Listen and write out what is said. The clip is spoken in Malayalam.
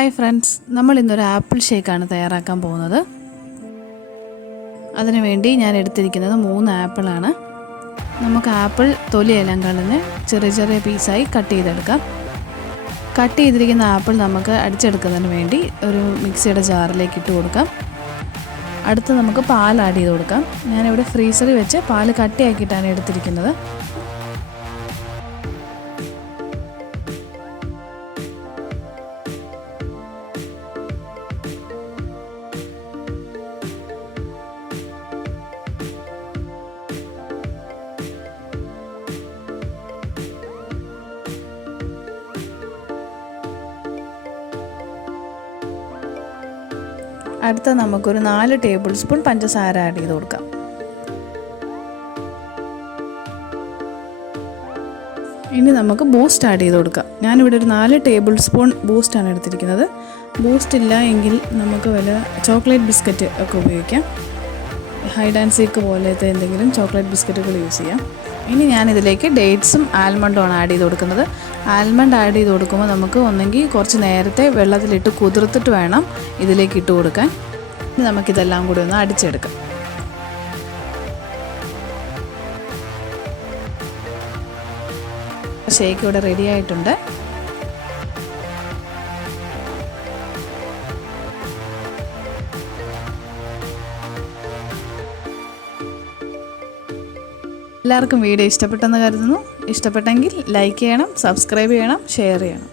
ഹായ് ഫ്രണ്ട്സ്, നമ്മൾ ഇന്നൊരു ആപ്പിൾ ഷേക്കാണ് തയ്യാറാക്കാൻ പോകുന്നത്. അതിനുവേണ്ടി ഞാൻ എടുത്തിരിക്കുന്നത് 3 ആപ്പിളാണ്. നമുക്ക് ആപ്പിൾ തൊലിയെല്ലാം കളഞ്ഞ് ചെറിയ ചെറിയ പീസായി കട്ട് ചെയ്തെടുക്കാം. കട്ട് ചെയ്തിരിക്കുന്ന ആപ്പിൾ നമുക്ക് അടിച്ചെടുക്കുന്നതിന് വേണ്ടി ഒരു മിക്സിയുടെ ജാറിലേക്ക് ഇട്ട് കൊടുക്കാം. അടുത്ത് നമുക്ക് പാൽ ആഡ് ചെയ്ത് കൊടുക്കാം. ഞാനിവിടെ ഫ്രീസറിൽ വെച്ച് പാൽ കട്ടിയാക്കിയിട്ടാണ് എടുത്തിരിക്കുന്നത്. അടുത്ത നമുക്കൊരു 4 ടേബിൾ സ്പൂൺ പഞ്ചസാര ആഡ് ചെയ്ത് കൊടുക്കാം. ഇനി നമുക്ക് ബൂസ്റ്റ് ആഡ് ചെയ്ത് കൊടുക്കാം. ഞാനിവിടെ ഒരു 4 ടേബിൾ സ്പൂൺ ബൂസ്റ്റാണ് എടുത്തിരിക്കുന്നത്. ബൂസ്റ്റ് ഇല്ല എങ്കിൽ നമുക്ക് വല്ല ചോക്ലേറ്റ് ബിസ്ക്കറ്റ് ഒക്കെ ഉപയോഗിക്കാം. ഹൈഡ് ആൻഡ് സീക്ക് പോലത്തെ എന്തെങ്കിലും ചോക്ലേറ്റ് ബിസ്ക്കറ്റുകൾ യൂസ് ചെയ്യാം. ഇനി ഞാനിതിലേക്ക് ഡേറ്റ്സും ആൽമണ്ടുമാണ് ആഡ് ചെയ്ത് കൊടുക്കുന്നത്. ആൽമണ്ട് ആഡ് ചെയ്ത് കൊടുക്കുമ്പോൾ നമുക്ക് ഒന്നെങ്കിൽ കുറച്ച് നേരത്തെ വെള്ളത്തിലിട്ട് കുതിർത്തിട്ട് വേണം ഇതിലേക്ക് ഇട്ട് കൊടുക്കാൻ. ഇനി നമുക്കിതെല്ലാം കൂടി ഒന്ന് അടിച്ചെടുക്കാം. ഷേക്ക് ഇവിടെ റെഡി ആയിട്ടുണ്ട്. എല്ലാവർക്കും വീഡിയോ ഇഷ്ടപ്പെട്ടെന്ന് കരുതുന്നു. ഇഷ്ടപ്പെട്ടെങ്കിൽ ലൈക്ക് ചെയ്യണം, സബ്സ്ക്രൈബ് ചെയ്യണം, ഷെയർ ചെയ്യണം.